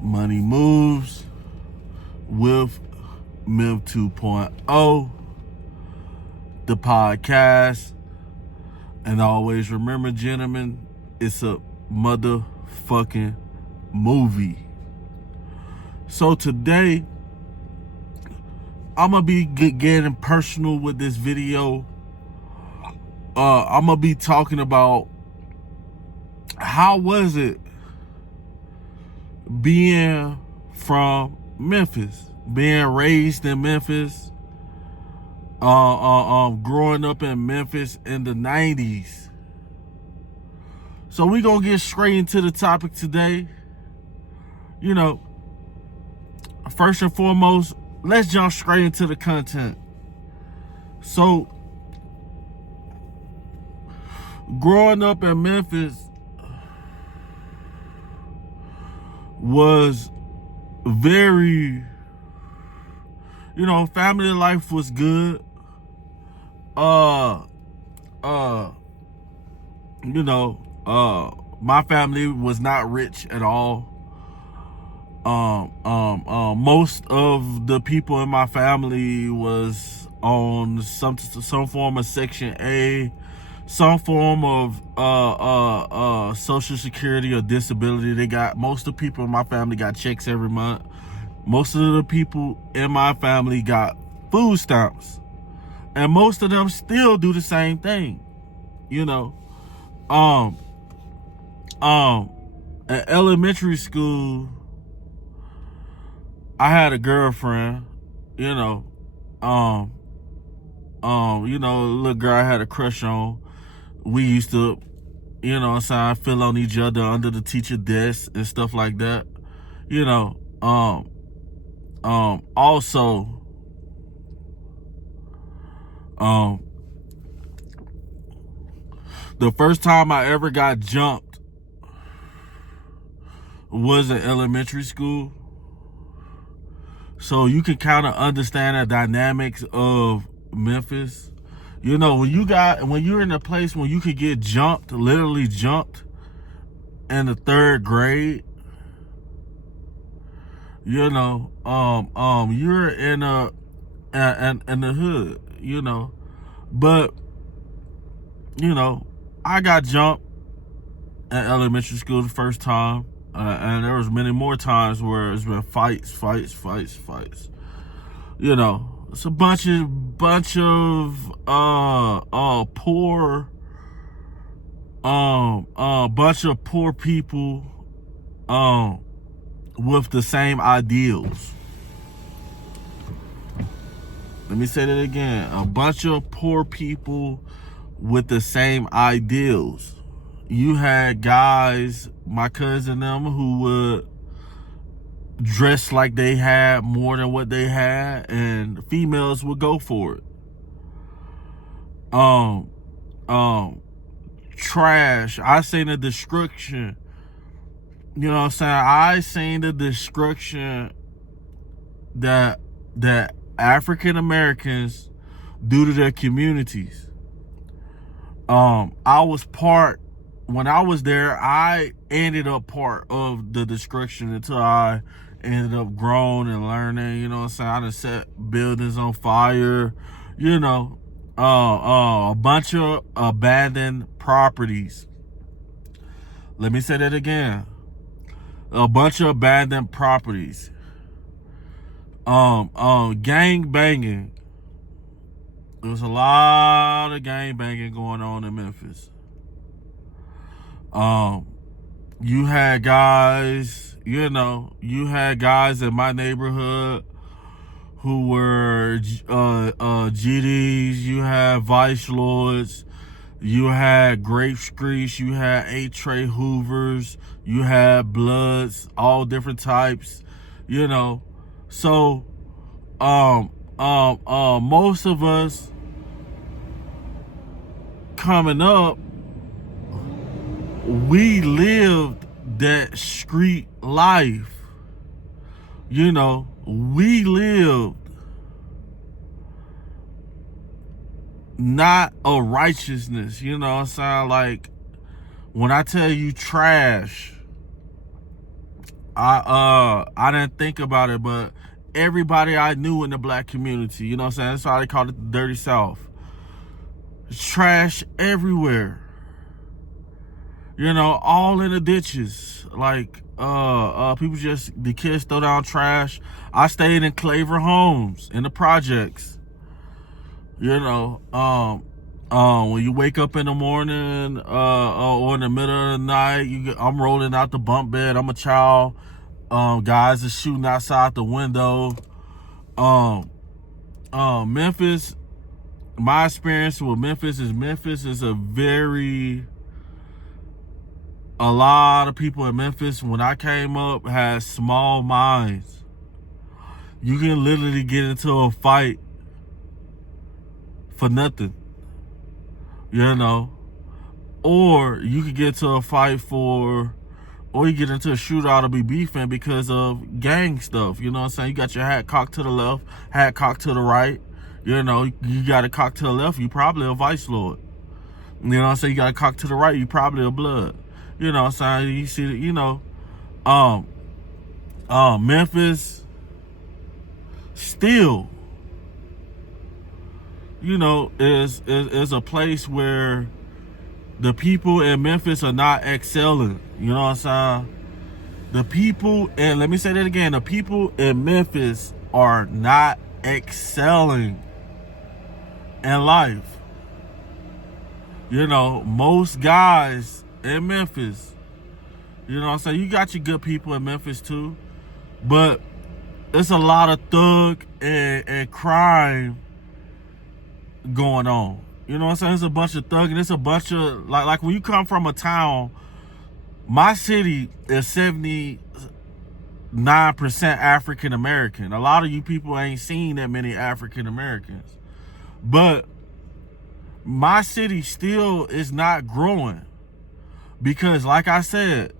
Money Moves with Memphis 2.0, the podcast. And always remember, gentlemen, it's a motherfucking movie. So today, I'm going to be getting personal with this video. I'm going to be talking about how was it being from Memphis, being raised in Memphis, growing up in Memphis in the 90s. So we gonna get straight into the topic today. You know, first and foremost, let's jump straight into the content. So, growing up in Memphis was very, family life was good. My family was not rich at all. Most of the people in my family was on some form of Section A, some form of Social Security or disability. Most of the people in my family got checks every month. Most of the people in my family got food stamps, and most of them still do the same thing. At elementary school, I had a girlfriend, a little girl I had a crush on. We used to, feel on each other under the teacher desk and stuff like that. Also, the first time I ever got jumped was in elementary school. So you can kind of understand the dynamics of Memphis. When you're in a place where you could get jumped, literally jumped in the third grade, you're in the hood, But, I got jumped at elementary school the first time. And there was many more times where it's been fights. It's a bunch of poor people with the same ideals. Let me say that again. A bunch of poor people with the same ideals. You had guys, my cousin them, who would dress like they had more than what they had, and females would go for it. Trash. I seen the destruction. I seen the destruction that African Americans do to their communities. When I was there, I ended up part of the destruction until I ended up growing and learning. I done set buildings on fire. A bunch of abandoned properties. Let me say that again. A bunch of abandoned properties. Gang banging. There's a lot of gang banging going on in Memphis. You had guys in my neighborhood who were GDs. You had Vice Lords. You had Grape Streets. You had A-Tray Hoovers. You had Bloods, all different types. So, most of us coming up, we lived that street life. We lived not a righteousness. Like when I tell you trash, I didn't think about it, but everybody I knew in the black community, you know what I'm saying? That's why they called it the Dirty South. Trash everywhere. You know, all in the ditches. Like, people just, the kids throw down trash. I stayed in Claver Homes, in the projects. You know, when you wake up in the morning, or in the middle of the night, I'm rolling out the bunk bed. I'm a child. Guys are shooting outside the window. Memphis, my experience with Memphis is a lot of people in Memphis, when I came up, had small minds. You can literally get into a fight for nothing, you know, or you could get into a fight or you get into a shootout or be beefing because of gang stuff. You know what I'm saying? You got your hat cocked to the left, hat cocked to the right. You know, you got it cocked to the left, you probably a vice lord. You know what I'm saying? You got it cocked to the right, you probably a blood. You know what I'm saying? You see, you know, Memphis still, you know, is a place where the people in Memphis are not excelling. You know what I'm saying? The people, and let me say that again, the people in Memphis are not excelling in life. You know, most guys in Memphis, you know what I'm saying? You got your good people in Memphis too, but there's a lot of thug and crime going on. You know what I'm saying? It's a bunch of thugging. It's a bunch of, like when you come from a town, my city is 79% African American. A lot of you people ain't seen that many African Americans. But my city still is not growing. Because like I said,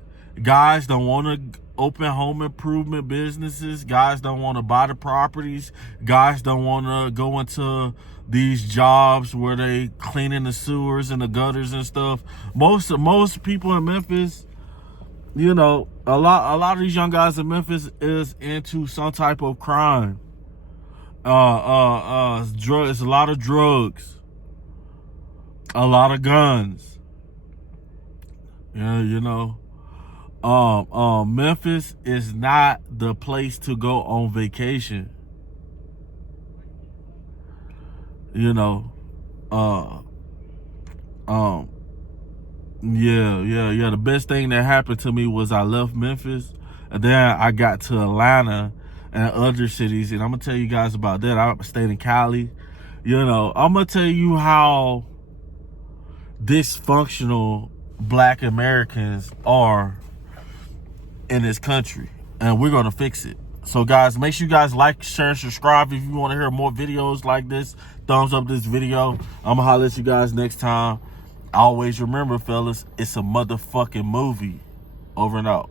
guys don't want to open home improvement businesses. Guys don't want to buy the properties. Guys don't want to go into these jobs where they cleaning the sewers and the gutters and stuff. Most people in Memphis, you know, a lot of these young guys in Memphis is into some type of crime. Drugs, a lot of drugs, a lot of guns. Yeah, you know. Memphis is not the place to go on vacation. You know, yeah. The best thing that happened to me was I left Memphis, and then I got to Atlanta and other cities, and I'm gonna tell you guys about that. I stayed in Cali. You know, I'm gonna tell you how dysfunctional Black Americans are in this country, and we're gonna fix it. So guys, make sure you guys like, share, and subscribe if you want to hear more videos like this. Thumbs up this video. I'm gonna holler at you guys next time. Always remember, fellas, it's a motherfucking movie. Over and out.